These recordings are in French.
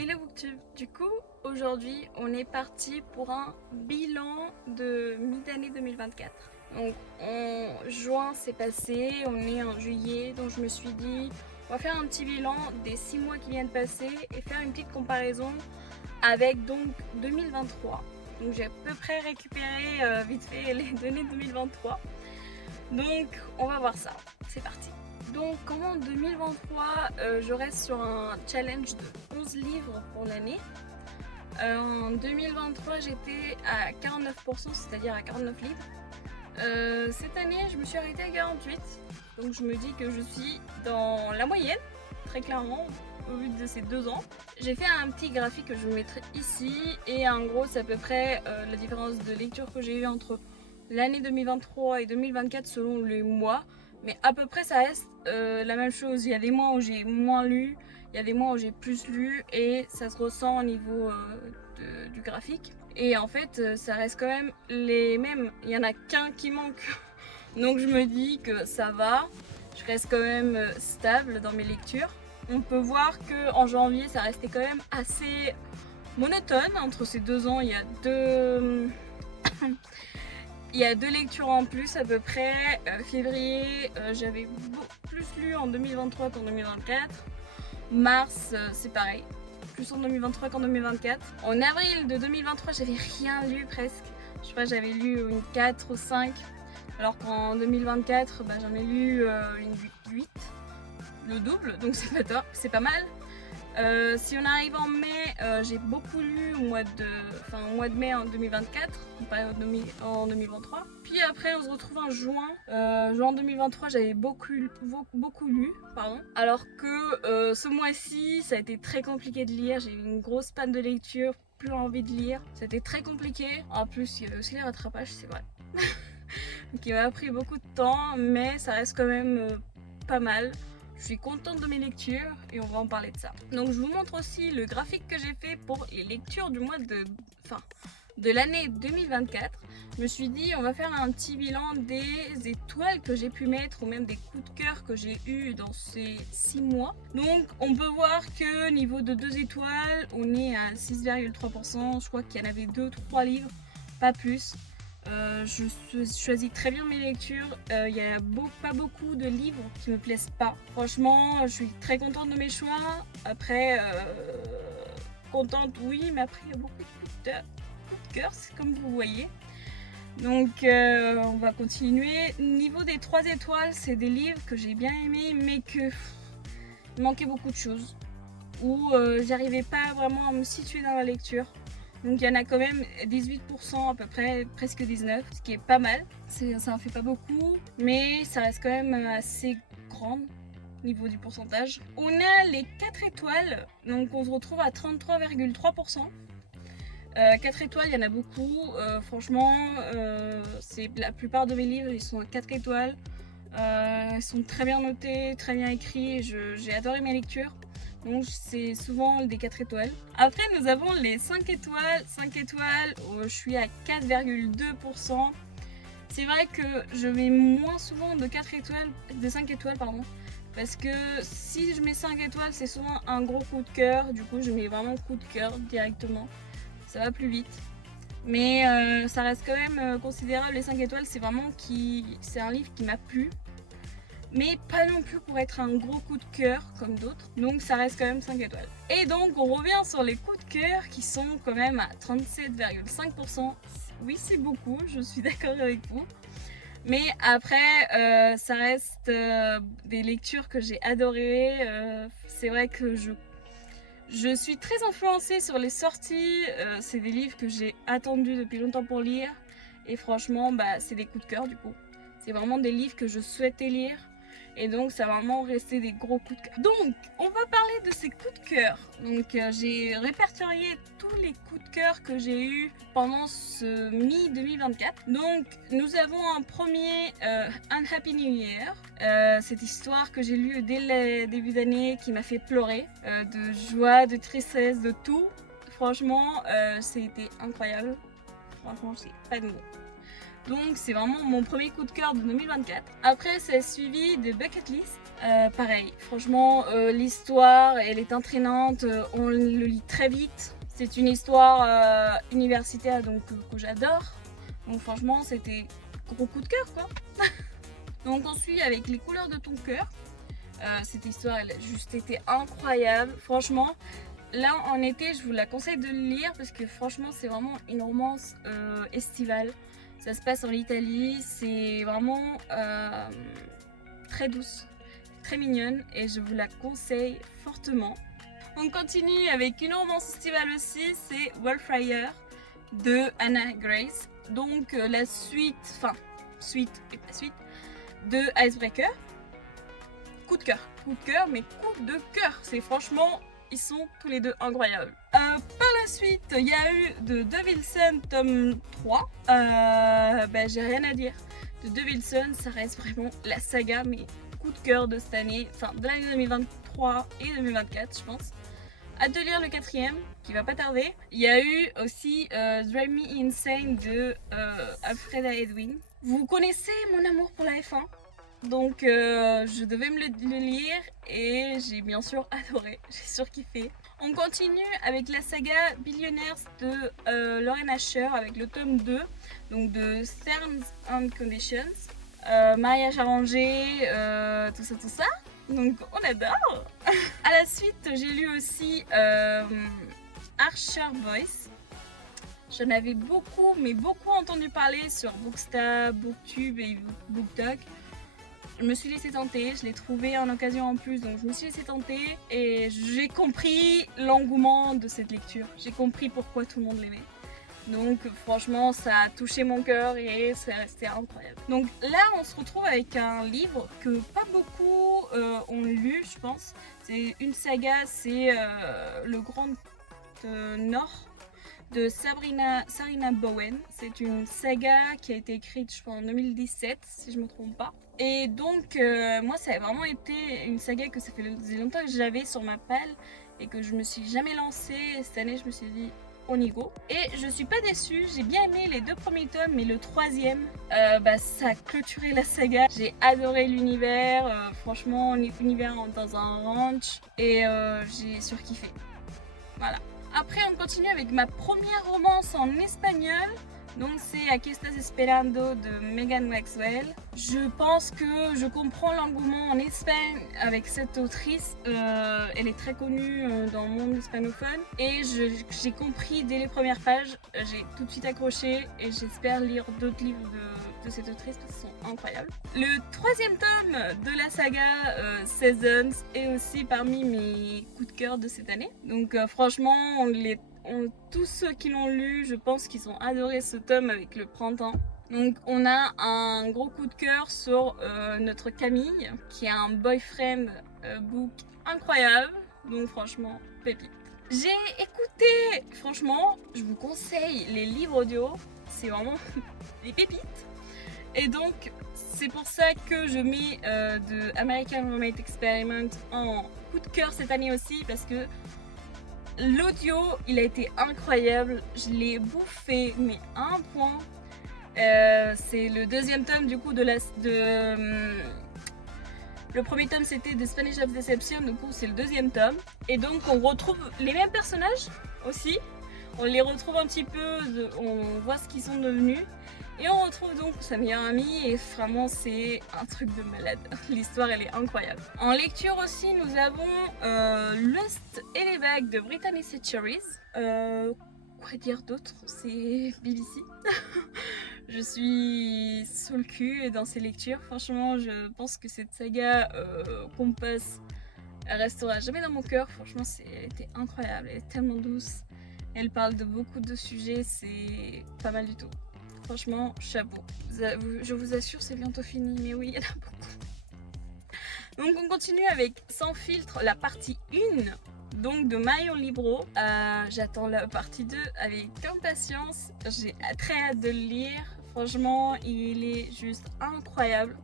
Hello Booktube, du coup aujourd'hui on est parti pour un bilan de mi-d'année 2024. Donc en juin c'est passé, on est en juillet, donc je me suis dit on va faire un petit bilan des 6 mois qui viennent de passer et faire une petite comparaison avec donc 2023. Donc j'ai à peu près récupéré vite fait les données 2023. Donc on va voir ça, c'est parti. Donc comme en 2023 je reste sur un challenge de 11 livres pour l'année. En 2023 j'étais à 49%, c'est-à-dire à 49 livres. Cette année je me suis arrêtée à 48, donc je me dis que je suis dans la moyenne, très clairement, au vu de ces 2 ans. J'ai fait un petit graphique que je vous mettrai ici et en gros c'est à peu près la différence de lecture que j'ai eu entre l'année 2023 et 2024 selon les mois. Mais à peu près ça reste la même chose. Il y a des mois où j'ai moins lu, il y a des mois où j'ai plus lu et ça se ressent au niveau du graphique. Et en fait ça reste quand même les mêmes, il n'y en a qu'un qui manque. Donc je me dis que ça va, je reste quand même stable dans mes lectures. On peut voir qu'en janvier ça restait quand même assez monotone. Entre ces 2 ans il y a deux... Il y a 2 lectures en plus à peu près. Février, j'avais plus lu en 2023 qu'en 2024. Mars, c'est pareil, plus en 2023 qu'en 2024. En avril de 2023, j'avais rien lu presque. Je sais pas, j'avais lu une 4 ou 5. Alors qu'en 2024, j'en ai lu une 8, le double, donc c'est pas mal. Si on arrive en mai, j'ai beaucoup lu au mois de mai en 2024, pas en 2023. Puis après on se retrouve en juin. Juin 2023 j'avais beaucoup lu, pardon. Alors que ce mois-ci ça a été très compliqué de lire, j'ai eu une grosse panne de lecture, plus envie de lire. C'était très compliqué. En plus il y avait aussi les rattrapages, c'est vrai. Donc il m'a pris beaucoup de temps, mais ça reste quand même pas mal. Je suis contente de mes lectures et on va en parler de ça. Donc je vous montre aussi le graphique que j'ai fait pour les lectures du mois de l'année 2024. Je me suis dit on va faire un petit bilan des étoiles que j'ai pu mettre ou même des coups de cœur que j'ai eu dans ces 6 mois. Donc on peut voir que niveau de 2 étoiles on est à 6,3%. Je crois qu'il y en avait 2-3 livres, pas plus. Je choisis très bien mes lectures, il n'y a pas beaucoup de livres qui me plaisent pas. Franchement, je suis très contente de mes choix. Après, contente oui, mais après il y a beaucoup de coups de cœur, c'est comme vous voyez. Donc on va continuer. Niveau des 3 étoiles, c'est des livres que j'ai bien aimés, mais que il manquait beaucoup de choses. Où j'arrivais pas vraiment à me situer dans la lecture. Donc il y en a quand même 18% à peu près, presque 19%, ce qui est pas mal. Ça en fait pas beaucoup, mais ça reste quand même assez grand au niveau du pourcentage. On a les 4 étoiles, donc on se retrouve à 33,3%. 4 étoiles, il y en a beaucoup. Franchement, c'est la plupart de mes livres, ils sont à 4 étoiles. Ils sont très bien notés, très bien écrits. J'ai adoré mes lectures. Donc c'est souvent des 4 étoiles. Après nous avons les 5 étoiles. 5 étoiles, je suis à 4,2%. C'est vrai que je mets moins souvent de 4 étoiles, de 5 étoiles pardon. Parce que si je mets 5 étoiles, c'est souvent un gros coup de cœur. Du coup je mets vraiment coup de cœur directement. Ça va plus vite. Mais ça reste quand même considérable. Les 5 étoiles, c'est vraiment c'est un livre qui m'a plu. Mais pas non plus pour être un gros coup de cœur comme d'autres, donc ça reste quand même 5 étoiles. Et donc on revient sur les coups de cœur qui sont quand même à 37,5%. Oui c'est beaucoup, je suis d'accord avec vous. Mais après ça reste des lectures que j'ai adorées. C'est vrai que je suis très influencée sur les sorties. C'est des livres que j'ai attendus depuis longtemps pour lire. Et franchement c'est des coups de cœur du coup. C'est vraiment des livres que je souhaitais lire. Et donc ça va vraiment rester des gros coups de cœur. Donc on va parler de ces coups de cœur. Donc j'ai répertorié tous les coups de cœur que j'ai eu pendant ce mi-2024. Donc nous avons un premier Unhappy New Year. Cette histoire que j'ai lue dès le début d'année qui m'a fait pleurer. De joie, de tristesse, de tout. Franchement c'était incroyable. Franchement c'est pas de mots. Donc c'est vraiment mon premier coup de cœur de 2024. Après c'est suivi de Bucket List. Pareil, franchement, l'histoire, elle est entraînante, on le lit très vite. C'est une histoire universitaire donc que j'adore. Donc franchement, c'était gros coup de cœur quoi. Donc on suit avec Les couleurs de ton cœur. Cette histoire, elle a juste été incroyable. Franchement, là en été, je vous la conseille de le lire parce que franchement, c'est vraiment une romance estivale. Ça se passe en Italie, c'est vraiment très douce, très mignonne et je vous la conseille fortement. On continue avec une romance estivale aussi, c'est Wallflower de Anna Grace. Donc la suite de Icebreaker. Coup de cœur, mais coup de cœur. C'est franchement, ils sont tous les deux incroyables. Par la suite, il y a eu de Devilson tome 3. J'ai rien à dire. De Devilson, ça reste vraiment la saga, mais coup de cœur de cette année, enfin de l'année 2023 et 2024, je pense. Hâte de lire le 4e, qui va pas tarder. Il y a eu aussi Drive Me Insane de Alfreda Edwin. Vous connaissez mon amour pour la F1, donc je devais me le lire et j'ai bien sûr adoré, j'ai surkiffé. On continue avec la saga Billionaires de Lauren Asher avec le tome 2, donc de Terms and Conditions, mariage arrangé, tout ça. Donc on adore. À la suite, j'ai lu aussi Archer Voice. J'en avais beaucoup entendu parler sur Bookstab, Booktube et BookTok. Je me suis laissée tenter, je l'ai trouvé en occasion en plus, donc je me suis laissée tenter et j'ai compris l'engouement de cette lecture. J'ai compris pourquoi tout le monde l'aimait. Donc franchement, ça a touché mon cœur et c'est resté incroyable. Donc là, on se retrouve avec un livre que pas beaucoup ont lu, je pense. C'est une saga, c'est Le Grand Nord de Sarina Bowen. C'est une saga qui a été écrite, je pense, en 2017, si je me trompe pas. Et donc, moi, ça a vraiment été une saga que ça fait longtemps que j'avais sur ma palle et que je me suis jamais lancée. Et cette année, je me suis dit, on y go. Et je suis pas déçue, j'ai bien aimé les 2 premiers tomes, mais le 3e, ça a clôturé la saga. J'ai adoré l'univers, franchement, l'univers dans un ranch et j'ai surkiffé. Voilà. Après, on continue avec ma première romance en espagnol. Donc c'est Aquí estás esperando de Megan Maxwell. Je pense que je comprends l'engouement en Espagne avec cette autrice. Elle est très connue dans le monde hispanophone. Et j'ai compris dès les premières pages, j'ai tout de suite accroché et j'espère lire d'autres livres de cette autrice parce qu'ils sont incroyables. Le 3e tome de la saga Seasons est aussi parmi mes coups de cœur de cette année. Donc franchement, tous ceux qui l'ont lu, je pense qu'ils ont adoré ce tome avec le printemps. Donc on a un gros coup de cœur sur notre Camille, qui a un boyfriend book incroyable. Donc franchement, pépite. J'ai écouté, franchement, je vous conseille les livres audio, c'est vraiment des pépites. Et donc c'est pour ça que je mets de American Roommate Experiment en coup de cœur cette année aussi, parce que l'audio, il a été incroyable, je l'ai bouffé, mais à un point. C'est le 2e tome du coup le premier tome c'était de Spanish Love Deception, du coup c'est le 2e tome. Et donc on retrouve les mêmes personnages aussi, on les retrouve un petit peu, on voit ce qu'ils sont devenus. Et on retrouve donc sa meilleure amie et vraiment c'est un truc de malade. L'histoire elle est incroyable. En lecture aussi nous avons Lust et les vagues de Brittany Setcheries. Quoi dire d'autre? C'est BBC. Je suis sous le cul dans ces lectures. Franchement je pense que cette saga qu'on passe, elle restera jamais dans mon cœur. Franchement elle était incroyable, elle est tellement douce. Elle parle de beaucoup de sujets, c'est pas mal du tout. Franchement, chapeau. Je vous assure, c'est bientôt fini, mais oui, il y en a beaucoup. Donc on continue avec Sans filtre, la partie 1, donc de Marion Libro. J'attends la partie 2 avec impatience. J'ai très hâte de le lire. Franchement, il est juste incroyable.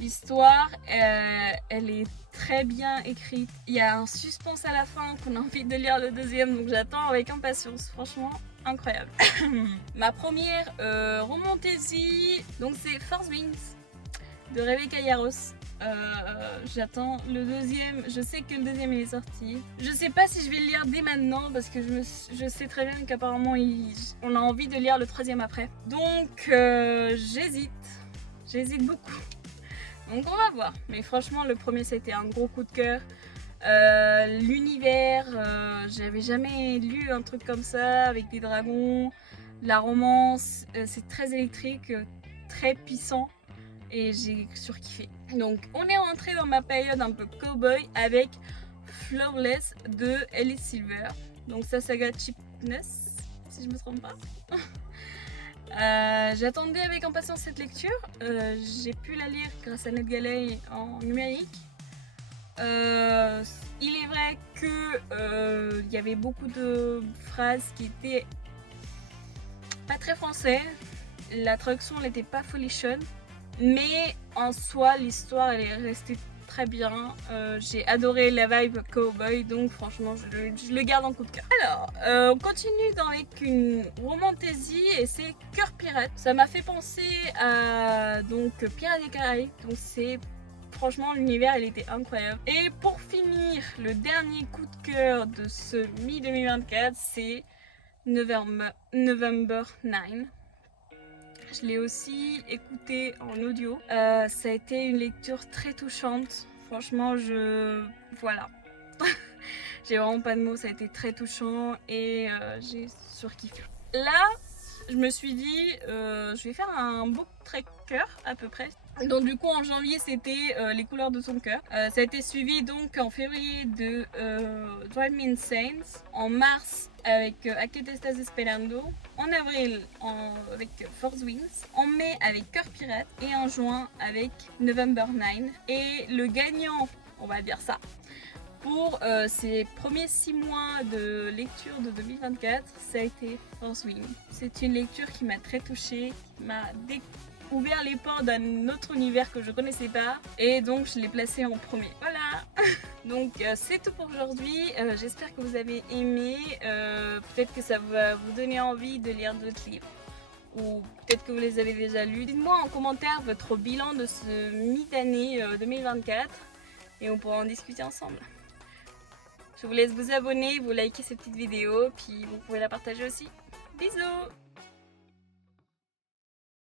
L'histoire, elle est très bien écrite. Il y a un suspense à la fin qu'on a envie de lire le 2e, donc j'attends avec impatience. Franchement, incroyable. Ma première romantaisie, donc c'est Force Wings de Rebecca Yarros. J'attends le deuxième. Je sais que le deuxième il est sorti. Je sais pas si je vais le lire dès maintenant parce que je sais très bien qu'apparemment on a envie de lire le troisième après. Donc j'hésite beaucoup. Donc on va voir. Mais franchement le premier ça a été un gros coup de cœur. L'univers, j'avais jamais lu un truc comme ça avec des dragons, la romance, c'est très électrique, très puissant et j'ai surkiffé. Donc on est rentré dans ma période un peu cowboy avec Flawless de Alice Silver, donc sa saga Cheapness si je me trompe pas. J'attendais avec impatience cette lecture, j'ai pu la lire grâce à NetGalley en numérique. Il est vrai que il y avait beaucoup de phrases qui étaient pas très français. La traduction n'était pas folichonne, mais en soi l'histoire elle est restée très bien. J'ai adoré la vibe cowboy, donc franchement je le garde en coup de cœur. Alors on continue avec une romantaisie et c'est Cœur pirate. Ça m'a fait penser à donc Pirates des Caraïbes, donc c'est franchement l'univers il était incroyable. Et pour finir, le dernier coup de cœur de ce mi-2024 c'est November 9. Je l'ai aussi écouté en audio. Ça a été une lecture très touchante. Franchement voilà. J'ai vraiment pas de mots, ça a été très touchant et j'ai surkiffé. Là, je me suis dit, je vais faire un book tracker à peu près. Donc du coup en janvier c'était les couleurs de ton cœur. Ça a été suivi donc en février de Drive Me Insane. En mars avec A Que Te Estás Esperando. En avril avec Force Wings. En mai avec Cœur Pirate. Et en juin avec November 9. Et le gagnant, on va dire ça, pour ces premiers 6 mois de lecture de 2024, ça a été Force Wings. C'est une lecture qui m'a très touchée, qui m'a ouvert les portes d'un autre univers que je connaissais pas et donc je l'ai placé en premier. Voilà. Donc c'est tout pour aujourd'hui. J'espère que vous avez aimé. Peut-être que ça va vous donner envie de lire d'autres livres ou peut-être que vous les avez déjà lus. Dites-moi en commentaire votre bilan de ce mi-d'année 2024 et on pourra en discuter ensemble. Je vous laisse vous abonner, vous liker cette petite vidéo, puis vous pouvez la partager aussi. Bisous!